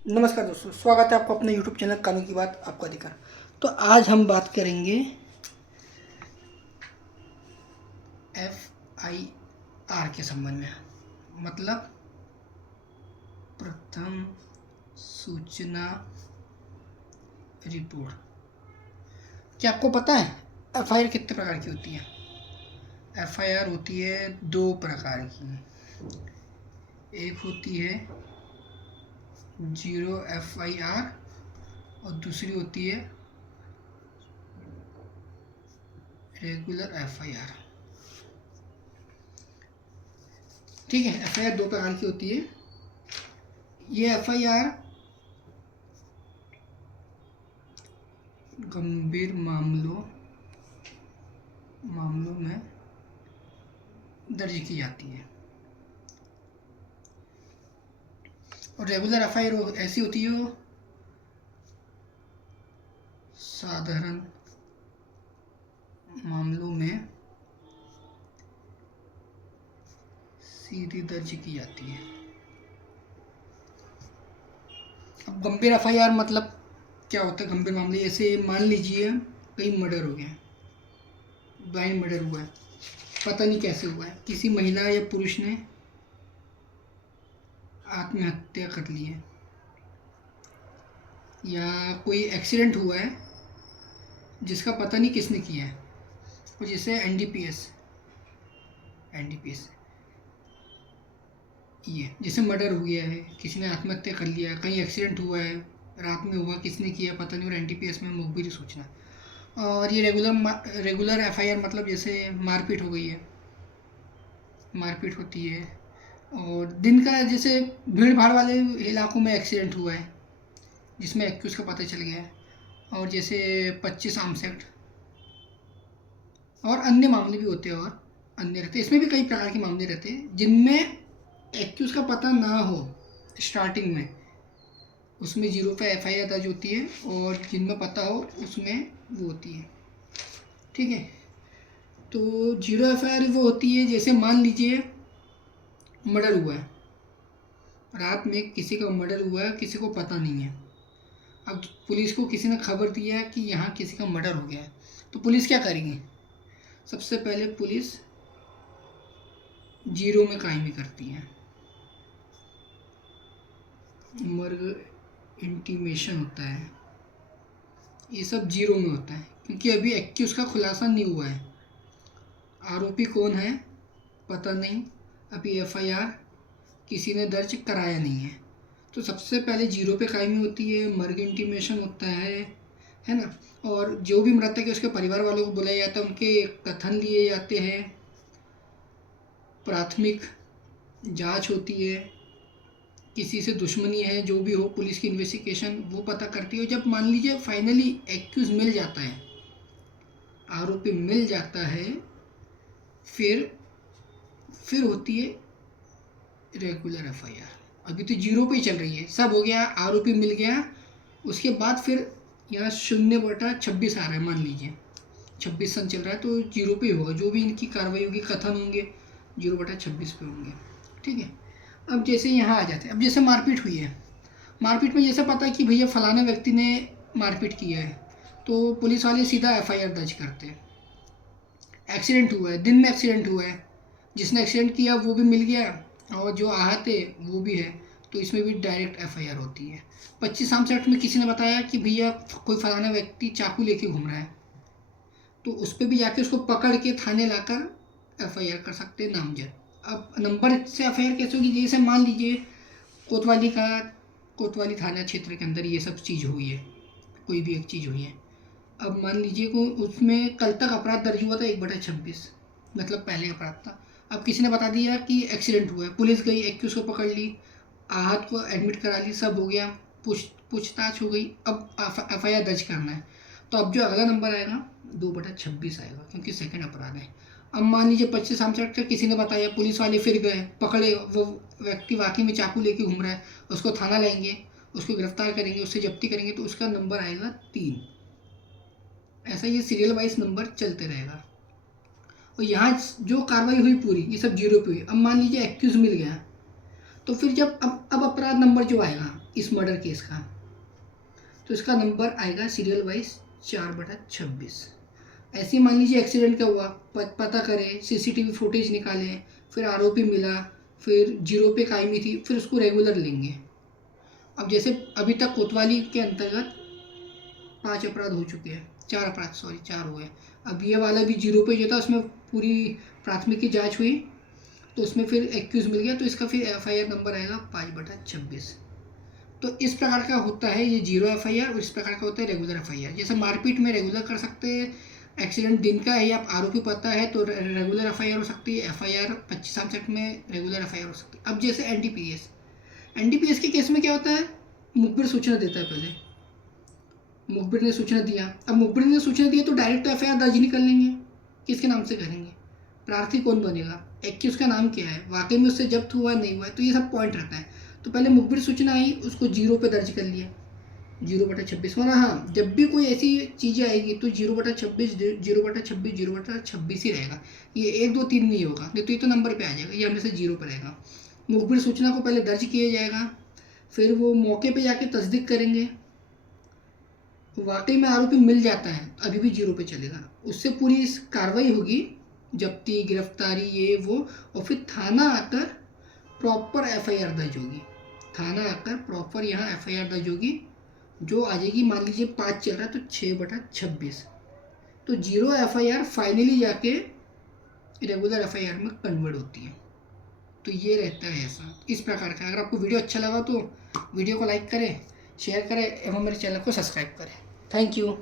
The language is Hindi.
नमस्कार दोस्तों, स्वागत है आपको अपने YouTube चैनल कानून की बात आपका अधिकार। तो आज हम बात करेंगे FIR के संबंध में, मतलब प्रथम सूचना रिपोर्ट। क्या आपको पता है FIR कितने प्रकार की होती है? FIR होती है दो प्रकार की। एक होती है जीरो FIR और दूसरी होती है रेगुलर FIR। ठीक है, FIR दो प्रकार की होती है। ये FIR गंभीर मामलों में दर्ज की जाती है और रेगुलर FIR ऐसी होती है साधारण मामलों में सीधी दर्ज की जाती है। अब गंभीर FIR मतलब क्या होता है? गंभीर मामले जैसे मान लीजिए कहीं मर्डर हो गया, ब्लाइंड मर्डर हुआ है, पता नहीं कैसे हुआ है, किसी महिला या पुरुष ने आत्महत्या कर ली है, या कोई एक्सीडेंट हुआ है जिसका पता नहीं किसने किया है, और जैसे NDPS ये जैसे मर्डर हो गया है, किसी ने आत्महत्या कर लिया, कहीं एक्सीडेंट हुआ है, रात में हुआ, किसने किया पता नहीं, और NDPS में मुखबिरी सूचना। और ये रेगुलर FIR मतलब जैसे मारपीट हो गई है, मारपीट होती है, और दिन का जैसे भीड़ भाड़ वाले इलाकों में एक्सीडेंट हुआ है जिसमें एक्यूज का पता चल गया है, और जैसे 25 आर्म्स एक्ट और अन्य मामले भी होते हैं, और अन्य रहते हैं। इसमें भी कई प्रकार के मामले रहते हैं जिनमें एक्यूज का पता ना हो स्टार्टिंग में, उसमें जीरो पे FIR दर्ज होती है, और जिनमें पता हो उसमें वो होती है। ठीक है, तो जीरो FIR वो होती है जैसे मान लीजिए मर्डर हुआ है, रात में किसी का मर्डर हुआ है, किसी को पता नहीं है। अब पुलिस को किसी ने खबर दिया है कि यहाँ किसी का मर्डर हो गया है, तो पुलिस क्या करेगी? सबसे पहले पुलिस जीरो में कायमी करती है, मर्ग इंटीमेशन होता है, ये सब जीरो में होता है क्योंकि अभी एक्यूज का खुलासा नहीं हुआ है, आरोपी कौन है पता नहीं, अभी FIR किसी ने दर्ज कराया नहीं है। तो सबसे पहले जीरो पे कायमी होती है, मर्ग इंटीमेशन होता है ना। और जो भी मृतक है उसके परिवार वालों को बुलाया जाता है, उनके कथन लिए जाते हैं, प्राथमिक जांच होती है, किसी से दुश्मनी है जो भी हो, पुलिस की इन्वेस्टिगेशन वो पता करती है। जब मान लीजिए फाइनली एक्यूज मिल जाता है, आरोपी मिल जाता है, फिर होती है रेगुलर FIR। अभी तो जीरो पे ही चल रही है, सब हो गया, आरोपी मिल गया, उसके बाद फिर यहाँ 0/26 आ रहा है, मान लीजिए 26 सन चल रहा है, तो जीरो पे ही होगा, जो भी इनकी कार्रवाई होगी, कथन होंगे 0/26 पे होंगे। ठीक है, अब जैसे यहाँ आ जाते हैं, अब जैसे मारपीट हुई है, मारपीट में जैसे पता है कि भैया फलाने व्यक्ति ने मारपीट किया है, तो पुलिस वाले सीधा FIR दर्ज करते हैं। एक्सीडेंट हुआ है, दिन में एक्सीडेंट हुआ है, जिसने एक्सीडेंट किया वो भी मिल गया और जो आहत है वो भी है, तो इसमें भी डायरेक्ट FIR होती है। 25 आर्म्स एक्ट में किसी ने बताया कि भैया कोई फलाना व्यक्ति चाकू लेके घूम रहा है, तो उस पर भी जाके उसको पकड़ के थाने लाकर FIR कर सकते हैं नामजद। अब नंबर से FIR कैसे होगी? जैसे मान लीजिए कोतवाली थाना क्षेत्र के अंदर ये सब चीज़ हुई है, कोई भी एक चीज़ हुई है। अब मान लीजिए को उसमें कल तक अपराध दर्ज हुआ था 1/26, मतलब पहले अपराध था। अब किसी ने बता दिया कि एक्सीडेंट हुआ है, पुलिस गई, एक्यूज को पकड़ ली, आहत को एडमिट करा ली, सब हो गया, पूछताछ हो गई, अब FIR दर्ज करना है। तो अब जो अगला नंबर आएगा 2/26 आएगा, क्योंकि सेकंड अपराध है। अब मान लीजिए 25 आर्म्स एक्ट किसी ने बताया, पुलिस वाले फिर गए, पकड़े, वो व्यक्ति वाकई में चाकू लेके घूम रहा है, उसको थाना लाएंगे, उसको गिरफ्तार करेंगे, उससे जब्ती करेंगे, तो उसका नंबर आएगा 3। ऐसा ये सीरियल वाइज नंबर चलते रहेगा। और यहाँ जो कार्रवाई हुई पूरी, ये सब जीरो पे हुई। अब मान लीजिए एक्यूज मिल गया, तो फिर जब अब अपराध नंबर जो आएगा इस मर्डर केस का, तो इसका नंबर आएगा सीरियल वाइज 4/26। ऐसे ही मान लीजिए एक्सीडेंट क्या हुआ, पता करें, सीसीटीवी फुटेज निकालें, फिर आरोपी मिला, फिर जीरो पे कायमी थी, फिर उसको रेगुलर लेंगे। अब जैसे अभी तक कोतवाली के अंतर्गत 5 अपराध हो चुके हैं, 4 अपराध, सॉरी 4 हो गए। अब ये वाला भी जीरो पे जो था उसमें पूरी प्राथमिक की जाँच हुई, तो उसमें फिर एक्यूज मिल गया, तो इसका फिर FIR नंबर आएगा 5/26। तो इस प्रकार का होता है ये जीरो FIR, और इस प्रकार का होता है रेगुलर FIR। जैसे मारपीट में रेगुलर कर सकते हैं, एक्सीडेंट दिन का है या आरोपी पता है तो रेगुलर FIR हो सकती है, FIR 25 सेक्ट में रेगुलर FIR हो सकती है। अब जैसे NDPS के केस में क्या होता है, मुखबिर सूचना देता है, पहले मुखबिर ने सूचना दिया, अब मुखबिर ने सूचना दिया तो डायरेक्ट FIR दर्ज नहीं कर लेंगे, किसके नाम से करेंगे, प्रार्थी कौन बनेगा, एक्यूज का नाम क्या है, वाकई में उससे जब्त हुआ नहीं हुआ है, तो ये सब पॉइंट रहता है। तो पहले मुखबिर सूचना आई, उसको जीरो पे दर्ज कर लिया, 0/26। वरना हाँ, जब भी कोई ऐसी चीज़ें आएगी तो 0/26 0/26 0/26 ही रहेगा, ये 1 2 3 नहीं होगा, नहीं तो ये तो नंबर पे आ जाएगा, ये हमेशा जीरो पर रहेगा। मुखबिर सूचना को पहले दर्ज किया जाएगा, फिर वो मौके पे जाके तस्दीक करेंगे, वाकई में आरोपी मिल जाता है अभी भी जीरो पे चलेगा, उससे पूरी इस कार्रवाई होगी, जब्ती, गिरफ्तारी, ये वो, और फिर थाना आकर प्रॉपर FIR दर्ज होगी, थाना आकर प्रॉपर यहाँ FIR दर्ज होगी, जो आ जाएगी, मान लीजिए 5 चल रहा है तो 6/26, तो जीरो FIR फाइनली जाके रेगुलर FIR में कन्वर्ट होती है। तो ये रहता है ऐसा, इस प्रकार का। अगर आपको वीडियो अच्छा लगा तो वीडियो को लाइक करें, शेयर करें एवं मेरे चैनल को सब्सक्राइब करें। Thank you.